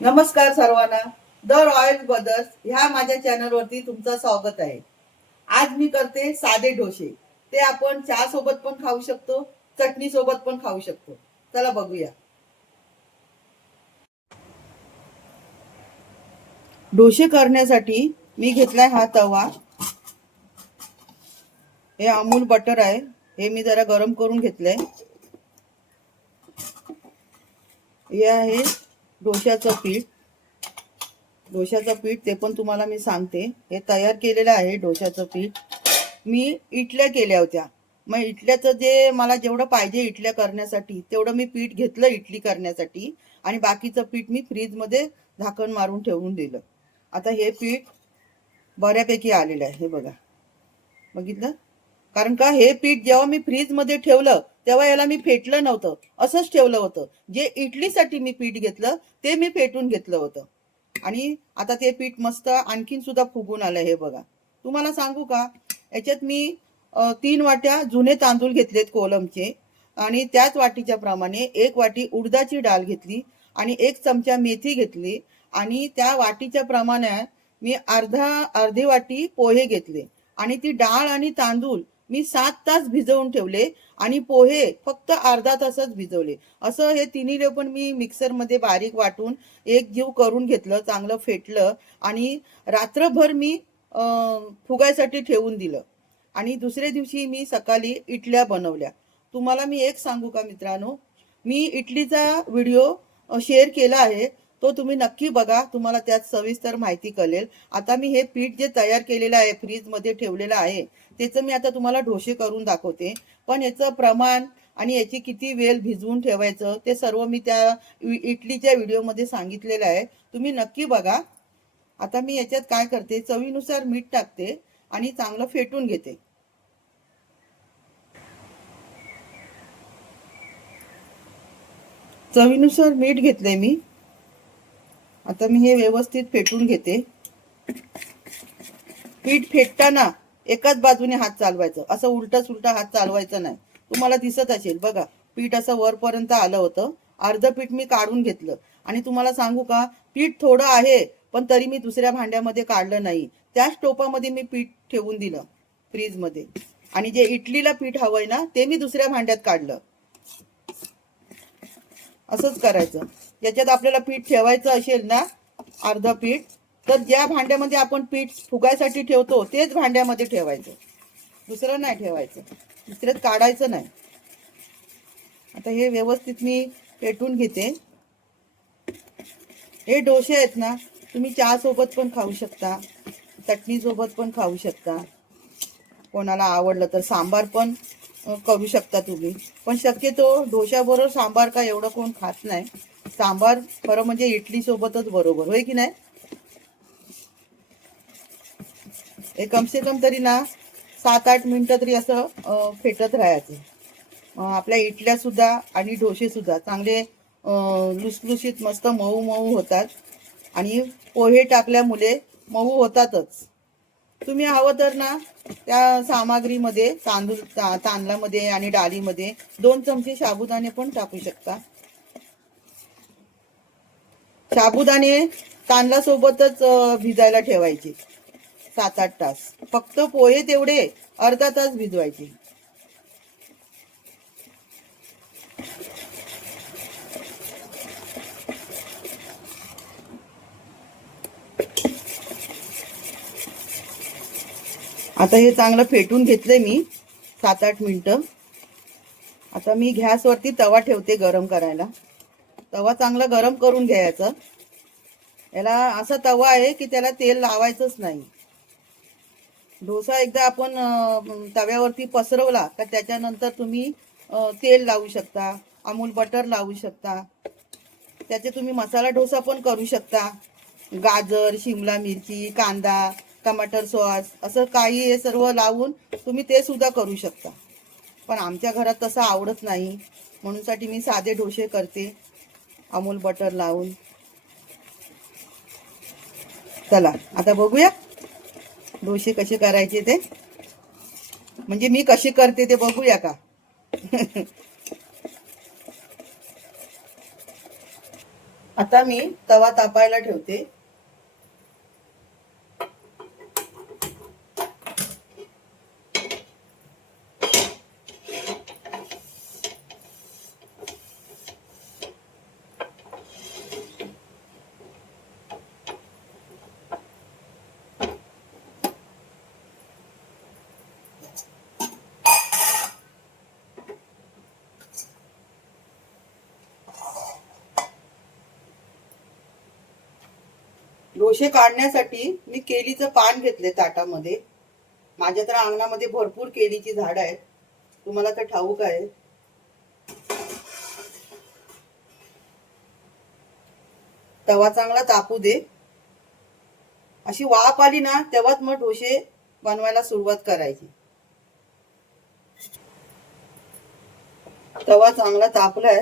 नमस्कार सर्वांना. The royal brothers ह्या माझ्या चॅनलवरती तुमचं स्वागत आहे. आज मी करते साधे डोसे. ते आपण चहा सोबत पण खाऊ शकतो चटणी सोबत पण खाऊ शकतो. चला बघूया. डोसे करण्यासाठी मी घेतलाय हा तवा. हे अमूल बटर आहे. हे मी जरा गरम करून घेतलंय. हे आहे डोश्याचं पीठ. डोश्याचं पीठ ते पण तुम्हाला मी सांगते. हे तयार केलेलं आहे डोश्याचं पीठ. मी इटल्या केल्या होत्या. मग इटल्याचं जे मला जेवढं पाहिजे इडल्या करण्यासाठी तेवढं मी पीठ घेतलं इडली करण्यासाठी आणि बाकीचं पीठ मी फ्रीजमध्ये झाकण मारून ठेवून दिलं. आता हे पीठ बऱ्यापैकी आलेलं आहे. हे बघा. बघितलं? कारण का हे पीठ जेव्हा मी फ्रीजमध्ये ठेवलं तेव्हा याला मी फेटलं नव्हतं. असंच ठेवलं होतं. जे इडलीसाठी मी पीठ घेतलं ते मी फेटून घेतलं होतं. आणि आता ते पीठ मस्त आणखीन सुद्धा फुगून आलं हे बघा. तुम्हाला सांगू का? याच्यात मी तीन वाट्या जुने तांदूळ घेतलेत कोलमचे. आणि त्याच वाटीच्या प्रमाणे एक वाटी उडदाची डाळ घेतली आणि एक चमचा मेथी घेतली. आणि त्या वाटीच्या प्रमाणे मी अर्धा अर्धी वाटी पोहे घेतले. आणि ती डाळ आणि तांदूळ मी सात तास भिजवून ठेवले आणि पोहे फक्त अर्धा तासच भिजवले. असं हे तिन्ही पण मी मिक्सरमध्ये बारीक वाटून एक जीव करून घेतलं चांगलं फेटलं आणि रात्रभर मी फुगायसाठी ठेवून दिलं. आणि दुसऱ्या दिवशी मी सकाळी इडल्या बनवल्या. तुम्हाला मी एक सांगू का मित्रांनो? मी इडलीचा व्हिडिओ शेअर केला आहे. तो तुम्ही नक्की बघा तुम्हाला त्यात सविस्तर माहिती कळेल. आता मी हे पीठ जे तयार केलेलं आहे फ्रीजमध्ये ठेवलेलं आहे त्याचं मी आता तुम्हाला डोसे करून दाखवते. पण याचं प्रमाण आणि याची किती वेळ भिजवून ठेवायचं ते सर्व मी त्या इडलीच्या व्हिडिओमध्ये सांगितलेलं आहे. तुम्ही नक्की बघा. आता मी याच्यात काय करते चवीनुसार मीठ टाकते आणि चांगलं फेटून घेते. चवीनुसार मीठ घेतलंय मी. आता मी हे व्यवस्थित फेटून घेते. पीठ फेटताना एकाच बाजूने हात चालवायचं. असं उलटा सुलटा हात चालवायचा नाही. तुम्हाला दिसत असेल बघा पीठ असं वरपर्यंत आलं होतं. अर्ध पीठ मी काढून घेतलं. आणि तुम्हाला सांगू का पीठ थोडं आहे पण तरी मी दुसऱ्या भांड्यामध्ये काढलं नाही. त्याच टोपामध्ये मी पीठ ठेवून दिलं फ्रीजमध्ये. आणि जे इडलीला पीठ हवंय ना ते मी दुसऱ्या भांड्यात काढलं. असंच करायचं. याच्यात आपल्याला पीठ ठेवायचं असेल ना अर्ध पीठ तर ज्या भांड्यामध्ये आपण पीठ फुगायसाठी ठेवतो तेच भांड्यामध्ये ठेवायचं. दुसरं नाही ठेवायचं. दुसऱ्यात काढायचं नाही. आता हे व्यवस्थित मी पेटून घेते. हे डोसे आहेत ना तुम्ही चहा सोबत पण खाऊ शकता चटणी सोबत पण खाऊ शकता. कोणाला आवडलं तर सांबार पण करू शकता तुम्ही. पण शक्यतो डोशाबरोबर सांबार का एवढं कोण खात नाही. सांबार खरं म्हणजे इडली सोबतच बरोबर होय की नाही? हे कमसे कम तरी ना सात आठ मिनिटं तरी असं फेटत राहायचं. आपल्या इडल्या सुद्धा आणि डोसे सुद्धा चांगले लुसलुशीत मस्त मऊ मऊ होतात. आणि पोहे टाकल्यामुळे मऊ होतातच. तुम्ही हवं तर ना त्या सामग्रीमध्ये तांदूळ ता, तांदळामध्ये आणि डाळीमध्ये दोन चमचे साबुदाणे पण टाकू शकता. साबुदाणे तांदळासोबतच भिजायला ठेवायचे. सात आठ तास. फक्त पोहे तेवढे अर्धा तास भिजवायचे. आता हे चांगलं फेटून घेतलंय मी. सात आठ मिनिटं. आता मी गॅसवरती तवा ठेवते गरम करायला. तवा चांगला गरम करून घ्यायचा. याला असा तवा आहे की त्याला तेल लावायचंच नाही. डोसा एकदा आपण तव्यावरती पसरवला तर त्याच्यानंतर तुम्ही तेल लावू शकता अमूल बटर लावू शकता. त्याचे तुम्ही मसाला डोसा पण करू शकता. गाजर शिमला मिरची कांदा टमाटर सॉस असं काही हे सर्व लावून तुम्ही ते सुद्धा करू शकता. पण आमच्या घरात तसं आवडत नाही. म्हणूनसाठी मी साधे डोसे करते. अमूल बटर लावून. चला आता बघूया डोसे कसे करायचे ते. म्हणजे मी कशी करते ते बघूया का? आता मी तवा तापायला ठेवते. डोसे काढण्यासाठी मी केळीचं पान घेतले ताटामध्ये. माझ्या तर अंगणामध्ये भरपूर केळीची झाडं आहेत. तुम्हाला तर ठाऊक आहे. तवा चांगला तापू दे. अशी वाफ आली ना तेव्हाच मग डोसे बनवायला सुरुवात करायची. तवा चांगला तापलाय.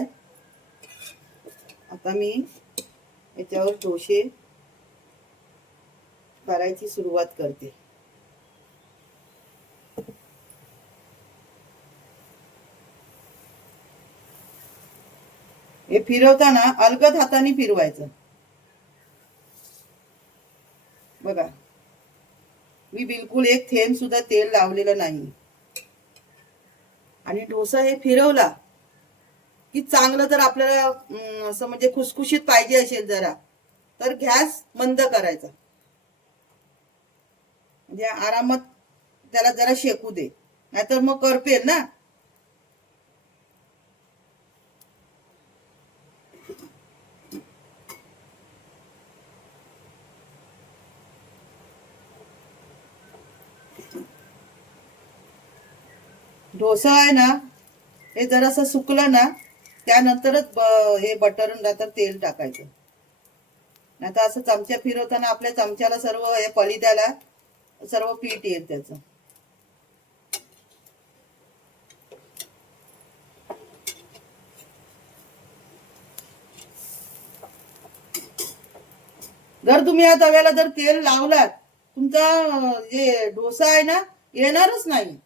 आता मी याच्यावर डोसे करायची सुरुवात करते. हे फिरवताना अलगद हाताने फिरवायचं. बघा. मी बिलकुल एक थेंब सुद्धा तेल लावलेलं नाही. आणि डोसा हे फिरवला की चांगलं जर आपल्याला असं म्हणजे खुसखुशीत पाहिजे असेल जरा तर गॅस मंद करायचा. म्हणजे आरामात त्याला जरा शेकू दे. नाहीतर मग करपेल ना. डोसा आहे ना हे जरासं सुकलं ना त्यानंतरच हे बटर नाहीतर तेल टाकायचं. नाही तर असं चमच्या फिरवताना आपल्या चमच्याला सर्व हे पलिद्याला सर्व पीठ येत त्याचं. जर तुम्ही या तव्याला जर तेल लावलात तुमचा जे डोसा आहे ना येणारच नाही.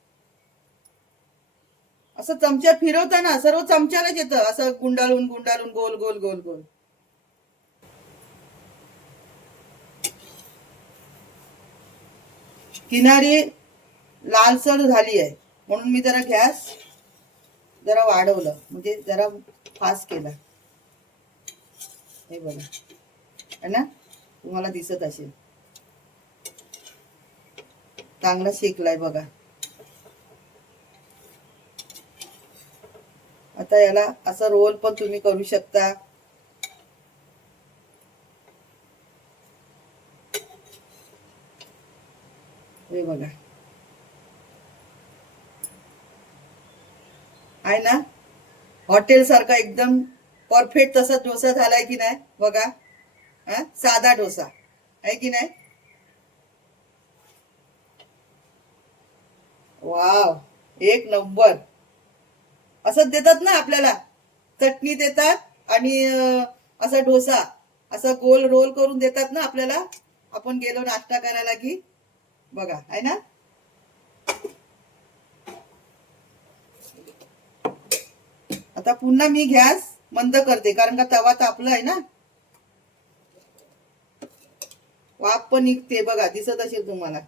असं चमच्या फिरवताना सर्व चमच्यालाच येतं. असं गुंडाळून गुंडाळून गोल गोल गोल गोल. किनारी लालसर झाली आहे. म्हणून मी जरा गॅस जरा वाढवलं. म्हणजे जरा फास्ट केला. हे बघा. है ना? तुम्हाला दिसत असेल. चांगला शेकलाय बघा. आता याला असं रोल पण तुम्ही करू शकता. हे बघा. आहे ना? हॉटेल सारखा एकदम परफेक्ट तसा डोसा झालाय की नाही? बघा. हा? साधा डोसा. आहे की नाही? वाव एक नंबर. असं देतात ना आपल्याला. चटणी देतात आणि असा डोसा. असा गोल रोल करून देतात ना आपल्याला. आपण गेलो नाश्ता करायला की बघा आहे ना? आता पुन्हा मी गॅस मंद करते कारण का तवा तापला आहे ना? वाफ पण निघते बघा दिसत असेल तुम्हाला.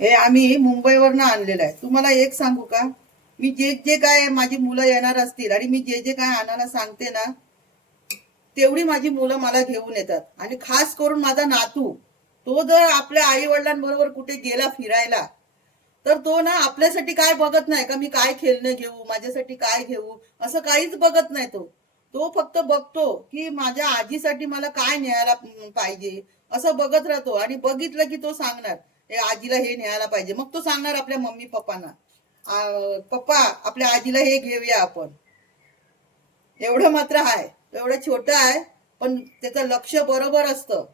हे आम्ही मुंबईवरनं आणलेलं आहे. तुम्हाला एक सांगू का? मी जे जे काय माझी मुलं येणार असतील आणि मी जे जे काय आणायला सांगते ना तेवढी माझी मुलं मला घेऊन येतात. आणि खास करून माझा नातू तो जर आपल्या आई वडिलांबरोबर कुठे गेला फिरायला तर तो ना आपल्यासाठी काय बघत नाही का मी काय खेळणं घेऊ माझ्यासाठी काय घेऊ असं काहीच बघत नाही तो. तो फक्त बघतो की माझ्या आजीसाठी मला काय न्यायला पाहिजे असं बघत राहतो. आणि बघितलं की तो सांगणार हे आजीला हे न्यायला पाहिजे. मग तो सांगणार आपल्या मम्मी पप्पांना पप्पा आपल्या आजीला हे घेऊया आपण. एवढं मात्र आहे एवढं छोटं आहे पण त्याचं लक्ष बरोबर असतं.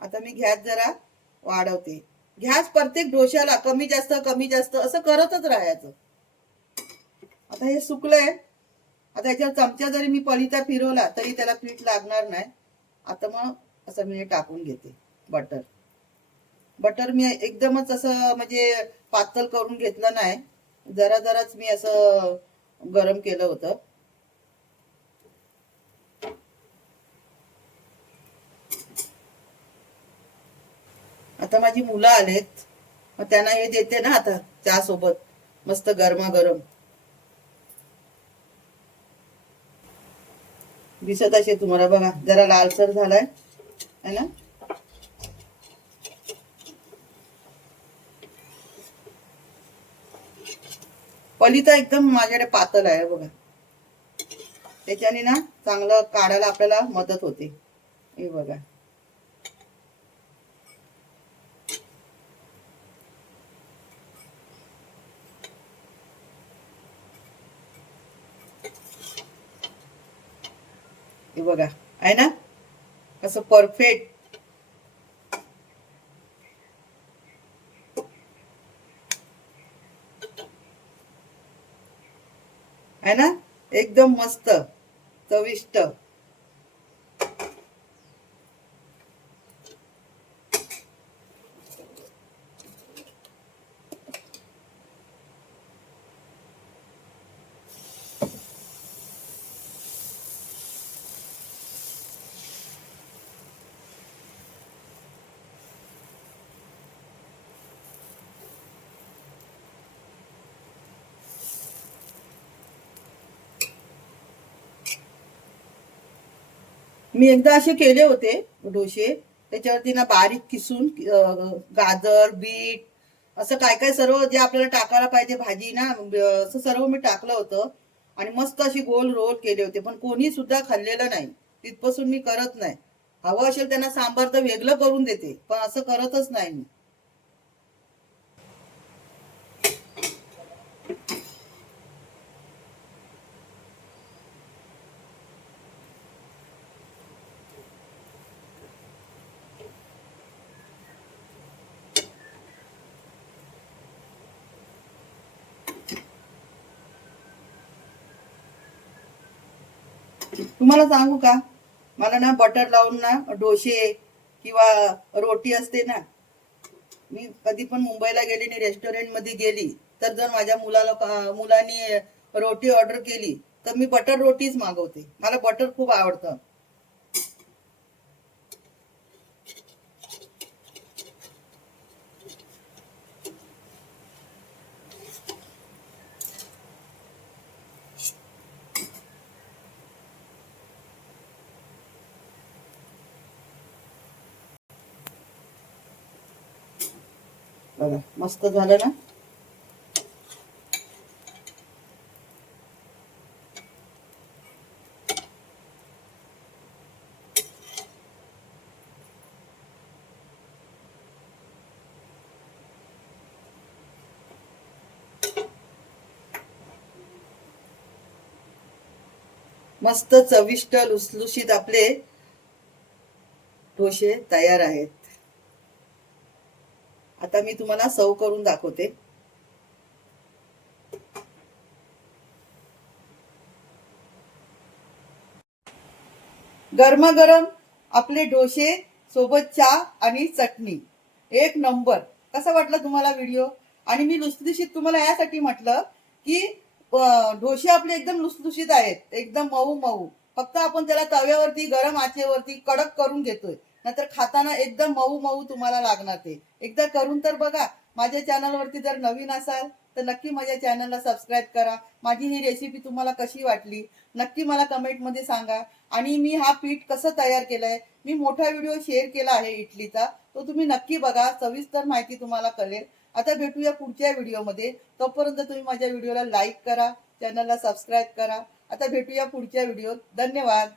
आता मी घ्याच जरा वाढवते. घ्यास प्रत्येक डोश्याला कमी जास्त कमी जास्त असं करतच राहायचं. आता हे सुकलंय. आता याच्यावर चमचा जरी मी पलिता फिरवला तरी त्याला पीठ लागणार नाही. आता मग असं मी हे टाकून घेते बटर. बटर मी एकदमच असं म्हणजे पातळ करून घेतलं नाही. जरा जराच मी असं गरम केलं होतं. आता माझी मुलं आलेत. मग त्यांना हे देते ना आता चहा सोबत मस्त गरमागरम. दिसत असे तुम्हाला बघा. जरा लालसर झालाय. है ना? पलिता एकदम माझ्याकडे पातळ आहे बघा. त्याच्याने ना चांगलं काढायला आपल्याला मदत होते. हे बघा. हे बघा. आहे ना? असं परफेक्ट आहे ना एकदम मस्त चविष्ट. मी एकदा असे केले होते डोसे. त्याच्यावरती ना बारीक किसून गाजर बीट असं काय काय सर्व जे आपल्याला टाकायला पाहिजे भाजी ना असं सर्व मी टाकलं होतं. आणि मस्त अशी गोल रोल केले होते. पण कोणी सुद्धा खाल्लेलं नाही. तिथपासून मी करत नाही. हवं असेल त्यांना सांबार तर वेगळं करून देते. पण असं करतच नाही मी. तुम्हाला सांगू का? मला ना बटर लावून ना डोसे किंवा रोटी असते ना मी कधी पण मुंबईला गेली आणि रेस्टॉरंटमध्ये गेली तर जर माझ्या मुलाला मुलांनी रोटी ऑर्डर केली तर मी बटर रोटीच मागवते. मला बटर खूप आवडतं. बघा मस्त झालं ना? मस्त चविष्ट लुसलुशीत आपले डोसे तयार आहेत. आता मी तुम्हाला सव करून दाखवते. गरमागरम आपले डोसे सोबत चहा आणि चटणी. एक नंबर. कसा वाटला तुम्हाला व्हिडिओ आणि मी लुसलुशीत तुम्हाला यासाठी म्हटलं की डोसे आपले एकदम लुसलुशीत आहेत. एकदम मऊ मऊ फक्त आपण त्याला तव्यावरती गरम आचेवरती कडक करून घेतोय. नाहीतर खाताना एकदम मऊ मऊ तुम्हाला लागणार ते. एकदा करून तर बघा माझ्या चॅनलवरती जर नवीन असाल तर नक्की माझ्या चॅनलला सबस्क्राईब करा. माझी ही रेसिपी तुम्हाला कशी वाटली नक्की मला कमेंटमध्ये सांगा. आणि मी हा पीठ कसं तयार केलंय मी मोठा व्हिडिओ शेअर केला आहे इडलीचा तो तुम्ही नक्की बघा सविस्तर माहिती तुम्हाला कळेल. आता भेटूया पुढच्या व्हिडिओमध्ये. तोपर्यंत तुम्ही माझ्या व्हिडिओला लाईक करा चॅनलला सबस्क्राईब करा. आता भेटूया पुढच्या व्हिडिओत. धन्यवाद.